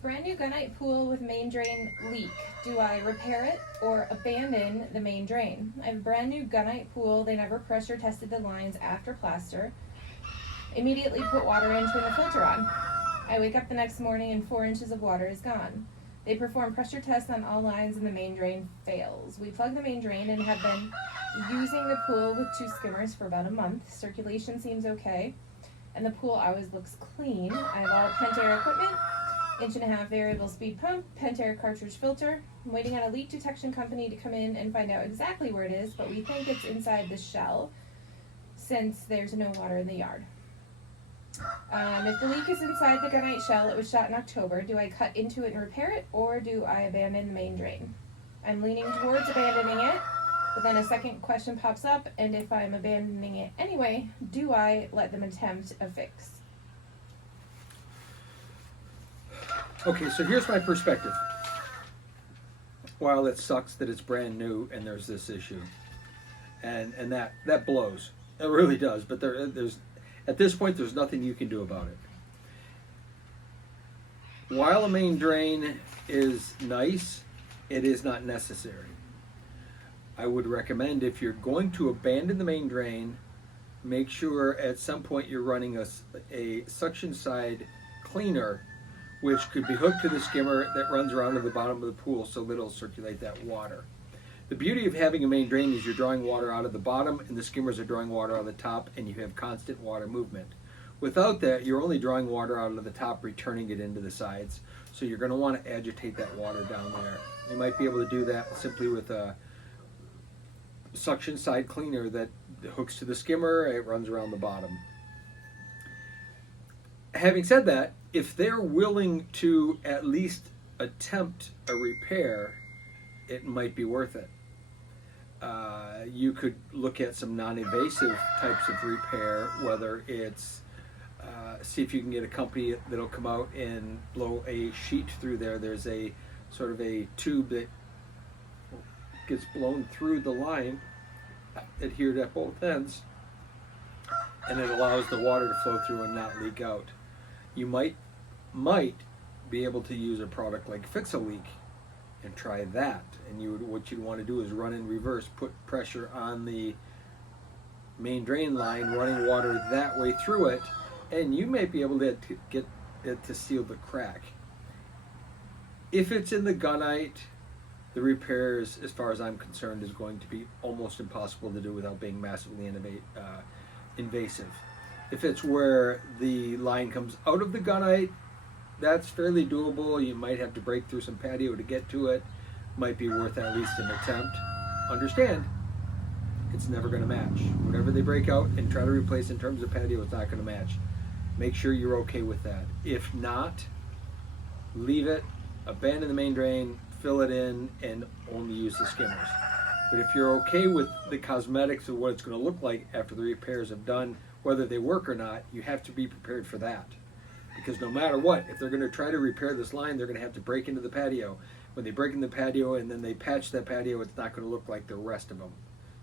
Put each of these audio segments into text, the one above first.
Brand new gunite pool with main drain leak. Do I repair it or abandon the main drain? I have a brand new gunite pool. They never pressure tested the lines after plaster. Immediately put water in, turn the filter on. I wake up the next morning and 4 inches of water is gone. They perform pressure tests on all lines and the main drain fails. We plug the main drain and have been using the pool with 2 skimmers for about a month. Circulation seems okay, and the pool always looks clean. I have all Pentair equipment, 1.5-inch variable speed pump, Pentair cartridge filter. I'm waiting on a leak detection company to come in and find out exactly where it is, but we think it's inside the shell since there's no water in the yard. If the leak is inside the gunite shell, it was shot in October, do I cut into it and repair it, or do I abandon the main drain? I'm leaning towards abandoning it, but then a second question pops up, and if I'm abandoning it anyway, do I let them attempt a fix? Okay, so here's my perspective. While it sucks that it's brand new and there's this issue, and that blows, it really does. But there's at this point there's nothing you can do about it. While a main drain is nice, it is not necessary. I would recommend, if you're going to abandon the main drain, make sure at some point you're running a suction side cleaner, which could be hooked to the skimmer that runs around to the bottom of the pool so that it'll circulate that water. The beauty of having a main drain is you're drawing water out of the bottom and the skimmers are drawing water out of the top, and you have constant water movement. Without that, you're only drawing water out of the top, returning it into the sides. So you're going to want to agitate that water down there. You might be able to do that simply with a suction side cleaner that hooks to the skimmer. It runs around the bottom. Having said that, if they're willing to at least attempt a repair, it might be worth it. You could look at some non-invasive types of repair, whether it's see if you can get a company that'll come out and blow a sheet through there. There's a sort of a tube that gets blown through the line, adhered at both ends, and it allows the water to flow through and not leak out. You might be able to use a product like Fix-A-Leak and try that. And what you'd want to do is run in reverse, put pressure on the main drain line, running water that way through it, and you may be able to get it to seal the crack. If it's in the gunite, the repairs, as far as I'm concerned, is going to be almost impossible to do without being massively invasive. If it's where the line comes out of the gunite, that's fairly doable. You might have to break through some patio to get to it. Might be worth at least an attempt. Understand, it's never going to match. Whatever they break out and try to replace in terms of patio, it's not going to match. Make sure you're okay with that. If not, leave it, abandon the main drain, fill it in, and only use the skimmers. But if you're okay with the cosmetics of what it's going to look like after the repairs have done, whether they work or not, you have to be prepared for that. Because no matter what, if they're going to try to repair this line, they're going to have to break into the patio. When they break into the patio and then they patch that patio, it's not going to look like the rest of them.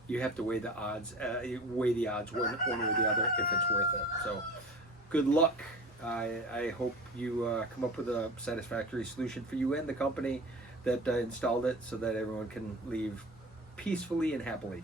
You have to weigh the odds one or the other if it's worth it. So good luck. I hope you come up with a satisfactory solution for you and the company that installed it, so that everyone can leave peacefully and happily.